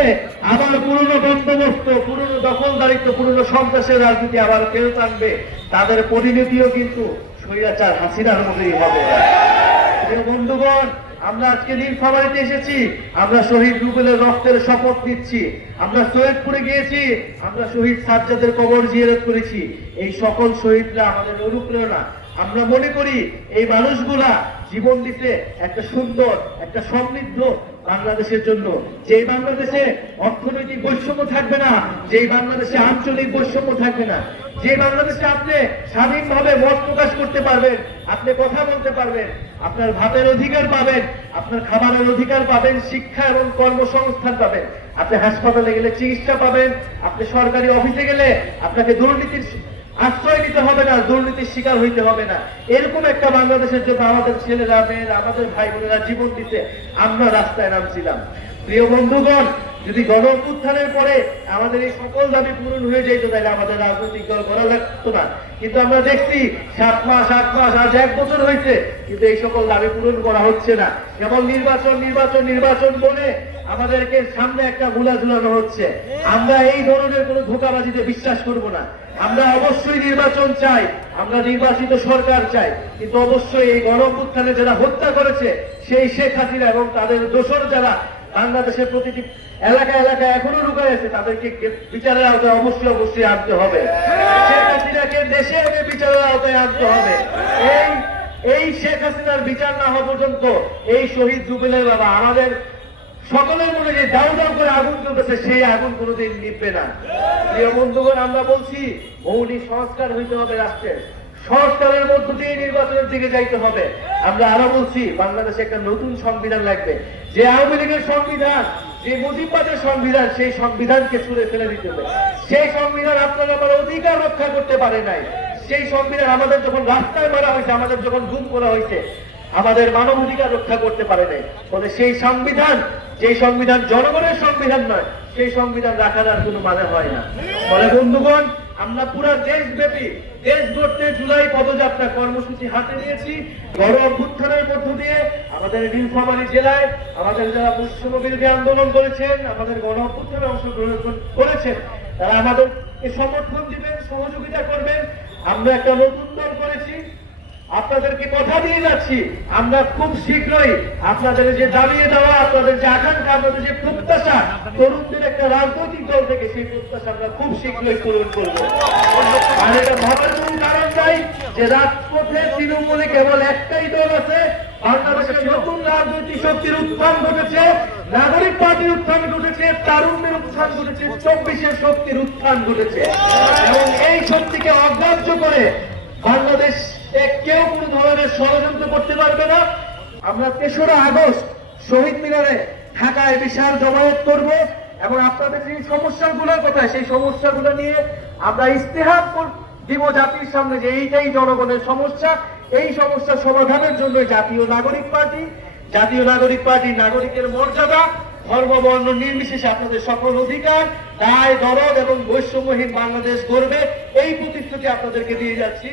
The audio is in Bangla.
বাংলাদেশে আবার পুরনো বন্দোবস্ত, পুরনো দখলদারিত্ব, পুরনো সন্ত্রাসের রাজনীতি আবার ফেরত আনবে, তাদের পরিণতিও কিন্তু স্বৈরাচার হাসিনার মতোই হবে। বন্ধুগণ, আমরা আজকে নীলফামারীতে এসেছি, আমরা শহীদ রুবেলের রক্তের শপথ নিচ্ছি, আমরা সৈয়দপুরে গিয়েছি, আমরা শহীদ সাজ্জাদের কবর জিয়ারত করেছি। এই সকল শহীদরা আমাদের অনুপ্রেরণা। আমরা মনে করি এই মানুষগুলা জীবন দিতে একটা সুন্দর, একটা সমৃদ্ধ বাংলাদেশের জন্য, যেই বাংলাদেশে অর্থনৈতিক বৈষম্য থাকবে না, যেই বাংলাদেশে আঞ্চলিক বৈষম্য থাকবে না, যে বাংলাদেশে আপনি স্বাধীনভাবে মত প্রকাশ করতে পারবেন, আপনি কথা বলতে পারবেন, আপনার ভাতের অধিকার পাবেন, আপনার খাবারের অধিকার পাবেন, শিক্ষা এবং কর্মসংস্থান পাবেন, আপনি হাসপাতালে গেলে চিকিৎসা পাবেন, আপনি সরকারি অফিসে গেলে আপনাকে দুর্নীতির আশ্রয় নিতে হবে না, দুর্নীতির শিকার হইতে হবে না। এরকম একটা বাংলাদেশের জন্য আমাদের ছেলেরা, মেয়েরা, আমাদের ভাই বোনেরা জীবন দিতে আমরা রাস্তায় নামছিলাম। প্রিয় বন্ধুগণ, যদি গণ অভ্যুত্থানের পরে আমাদের এই সকল দাবি পূরণ হয়ে যেত, তাহলে আমাদের রাজনৈতিক দল করা লাগতো না। কিন্তু আমরা দেখছি 7 মাস, 8 মাস, আজ 1 বছর হয়েছে, কিন্তু এই সকল দাবি পূরণ করা হচ্ছে না। কেবল নির্বাচন নির্বাচন নির্বাচন বলে আমাদেরকে সামনে একটা গুলা ঝুলানো হচ্ছে। আমরা এই ধরনের কোনো ধোঁকাবাজিতে বিশ্বাস করব না। আমরা অবশ্যই নির্বাচন চাই, আমরা নির্বাচিত সরকার চাই, কিন্তু অবশ্যই এই গণ অভ্যুত্থানে যারা হত্যা করেছে সেই শেখ হাসিনা এবং তাদের দোসর যারা বাংলাদেশের প্রতিটি এলাকায় এলাকায় এখনো লুকায় আছে, তাদেরকে বিচারের আওতায় অবশ্যই অবশ্যই আনতে হবে। শেখ হাসিনাকে দেশে এনে বিচারের আওতায় আনতে হবে। এই শেখ হাসিনার বিচার না হওয়া পর্যন্ত এই শহীদ রুবেলের বাবা আমাদের সকলের মনে যে দাউ দাউ করে আগুন জ্বলতেছে, সেই আগুন কোনোদিন নিভবে না। প্রিয় বন্ধুগণ, আমরা বলছি মৌলিক সংস্কার হইতে হবে রাষ্ট্রের, সংস্কারের মধ্য দিয়ে নির্বাচনের দিকে যাইতে হবে। আমরা আরো বলছি বাংলাদেশে একটা নতুন সংবিধান লাগবে। যে আওয়ামী লীগের সংবিধান, যে মুজিববাদের সংবিধান, সেই সংবিধানকে ছুঁড়ে ফেলে দিতে হবে। সেই সংবিধান আপনারা আমার অধিকার রক্ষা করতে পারে নাই। সেই সংবিধান আমাদের যখন রাস্তায় মারা হয়েছে, আমাদের যখন গুম করা হয়েছে, আমাদের মানব অধিকার রক্ষা করতে পারে নাই। ফলে সেই সংবিধান, যে সংবিধান জনগণের সংবিধান নয়, সেই সংবিধান রাখার আর কোনো মানে হয় না। ফলে বন্ধুগণ, আমরা পুরো দেশব্যাপী দেশ গড়তে জুলাই পদযাত্রা কর্মসূচি হাতে নিয়েছি। গণ অভ্যুত্থানের মধ্য দিয়ে আমাদের নীলফামারী জেলায় আমাদের যারা বৈষম্য বিরোধী আন্দোলন করেছেন, আমাদের গণ অভ্যুত্থানে অংশগ্রহণ করেছেন, তারা আমাদেরকে সমর্থন দিবেন, সহযোগিতা করবেন। আমরা একটা নতুন দল করেছি, আপনাদেরকে কথা দিয়ে যাচ্ছি, আমরা খুব শীঘ্রই আপনাদের যে দাবিয়ে দেওয়া, আপনাদের যে আকাঙ্ক্ষা, আপনাদের যে প্রত্যাশা, তরুণদের একটা রাজনৈতিক দল থেকে সেই প্রত্যাশা আমরা খুব শীঘ্রই পূরণ করব। আর এটা ভাবার কোনো কারণ নাই যে রাজপথে তৃণমূলে কেবল একটাই দল আছে। বাংলাদেশের নতুন রাজনৈতিক শক্তির উত্থান ঘটেছে, নাগরিক পার্টির উত্থান ঘটেছে, তারুণ্যের উত্থান ঘটেছে, 24-এর শক্তির উত্থান ঘটেছে। এবং এই শক্তিকে অগ্রাহ্য করে বাংলাদেশ কেউ কোন ধরনের ষড়যন্ত্র করতে পারবে না। আমরা 3রা আগস্ট শহীদ মিনারে ঢাকায় বিশাল জমায়েত করব এবং আপনাদের যে সমস্যাগুলোর কথা, সেই সমস্যাগুলো নিয়ে আমরা ইস্তেহার দিব জাতির সামনে যে এইটাই জনগণের সমস্যা। এই সমস্যা সমাধানের জন্য জাতীয় নাগরিক পার্টি নাগরিকের মর্যাদা, ধর্ম বর্ণ নির্বিশেষে আপনাদের সকল অধিকার, দায় দরদ এবং বৈষম্যহীন বাংলাদেশ গড়বে, এই প্রতিশ্রুতি আপনাদেরকে দিয়ে যাচ্ছি।